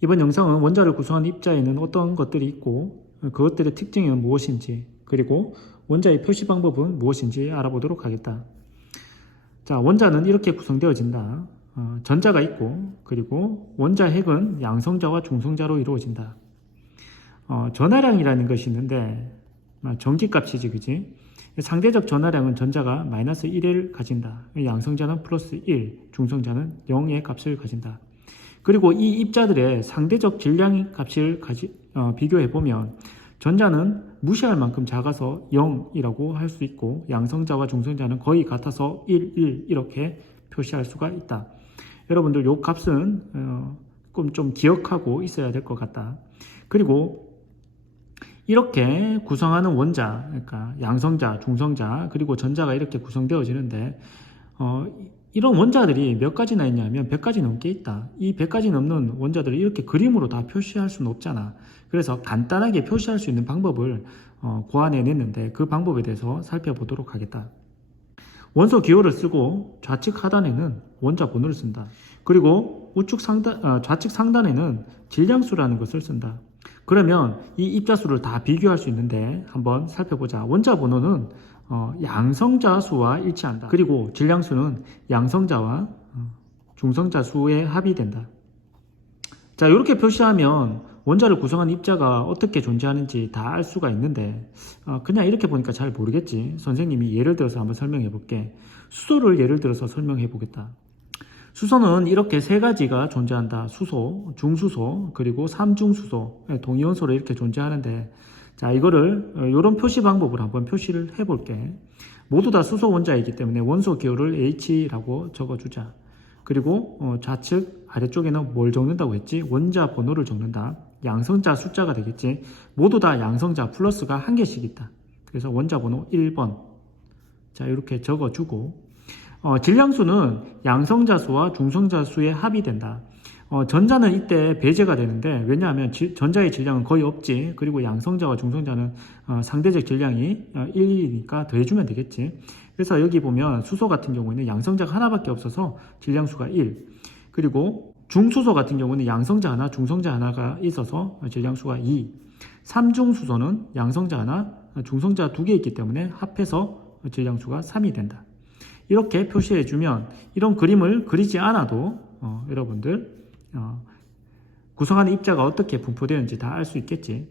이번 영상은 원자를 구성하는 입자에는 어떤 것들이 있고 그것들의 특징은 무엇인지 그리고 원자의 표시 방법은 무엇인지 알아보도록 하겠다. 자, 원자는 이렇게 구성되어진다. 어, 전자가 있고 그리고 원자 핵은 양성자와 중성자로 이루어진다. 어, 전하량이라는 것이 있는데 아, 전기값이지 그지? 상대적 전하량은 전자가 마이너스 1을 가진다. 양성자는 플러스 1, 중성자는 0의 값을 가진다. 그리고 이 입자들의 상대적 질량 값을 가지, 어, 비교해 보면 전자는 무시할 만큼 작아서 0이라고 할 수 있고 양성자와 중성자는 거의 같아서 1, 1 이렇게 표시할 수가 있다. 여러분들 요 값은 어, 좀 기억하고 있어야 될 것 같다. 그리고 이렇게 구성하는 원자, 그러니까 양성자, 중성자, 그리고 전자가 이렇게 구성되어지는데, 어, 이런 원자들이 몇 가지나 있냐면 100가지 넘게 있다. 이 100가지 넘는 원자들을 이렇게 그림으로 다 표시할 수는 없잖아. 그래서 간단하게 표시할 수 있는 방법을 어, 고안해냈는데 그 방법에 대해서 살펴보도록 하겠다. 원소 기호를 쓰고 좌측 하단에는 원자 번호를 쓴다. 그리고 우측 상단, 어, 좌측 상단에는 질량수라는 것을 쓴다. 그러면 이 입자수를 다 비교할 수 있는데 한번 살펴보자. 원자 번호는 어, 양성자 수와 일치한다. 그리고 질량수는 양성자와 어, 중성자 수의 합이 된다. 자, 이렇게 표시하면 원자를 구성한 입자가 어떻게 존재하는지 다 알 수가 있는데 어, 그냥 이렇게 보니까 잘 모르겠지. 선생님이 예를 들어서 한번 설명해 볼게. 수소를 예를 들어서 설명해 보겠다. 수소는 이렇게 세 가지가 존재한다. 수소, 중수소, 그리고 삼중수소, 네, 동위원소로 이렇게 존재하는데, 자, 이거를, 이런 표시 방법으로 한번 표시를 해볼게. 모두 다 수소 원자이기 때문에 원소 기호를 H라고 적어주자. 그리고 어, 좌측 아래쪽에는 뭘 적는다고 했지? 원자 번호를 적는다. 양성자 숫자가 되겠지. 모두 다 양성자 플러스가 한 개씩 있다. 그래서 원자 번호 1번. 자, 이렇게 적어주고, 어, 질량수는 양성자 수와 중성자 수의 합이 된다. 어, 전자는 이때 배제가 되는데 왜냐하면 지, 전자의 질량은 거의 없지. 그리고 양성자와 중성자는 어, 상대적 질량이 어, 1이니까 더해주면 되겠지. 그래서 여기 보면 수소 같은 경우에는 양성자가 하나밖에 없어서 질량수가 1. 그리고 중수소 같은 경우는 양성자 하나, 중성자 하나가 있어서 질량수가 2. 삼중수소는 양성자 하나, 중성자 두 개 있기 때문에 합해서 질량수가 3이 된다. 이렇게 표시해주면 이런 그림을 그리지 않아도 어, 여러분들 어, 구성하는 입자가 어떻게 분포되는지 다 알 수 있겠지.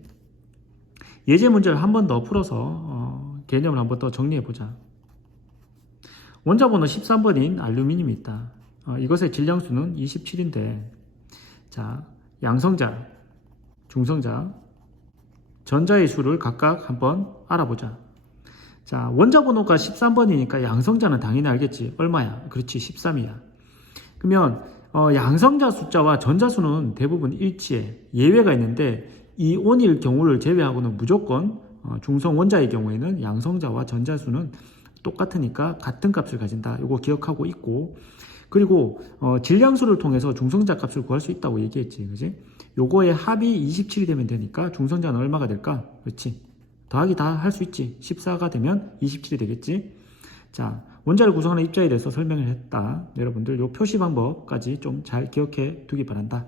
예제 문제를 한 번 더 풀어서 어, 개념을 한 번 더 정리해보자. 원자 번호 13번인 알루미늄이 있다. 어, 이것의 질량수는 27인데 자 양성자, 중성자, 전자의 수를 각각 한번 알아보자. 자, 원자 번호가 13번이니까 양성자는 당연히 알겠지. 얼마야? 그렇지, 13이야. 그러면 어, 양성자 숫자와 전자수는 대부분 일치해. 예외가 있는데 이온일 경우를 제외하고는 무조건 어, 중성 원자의 경우에는 양성자와 전자수는 똑같으니까 같은 값을 가진다. 이거 기억하고 있고 그리고 어, 질량수를 통해서 중성자 값을 구할 수 있다고 얘기했지. 그지? 요거의 합이 27이 되면 되니까 중성자는 얼마가 될까? 그렇지. 더하기 다 할 수 있지. 14가 되면 27이 되겠지. 자, 원자를 구성하는 입자에 대해서 설명을 했다. 여러분들 요 표시 방법까지 좀 잘 기억해 두기 바란다.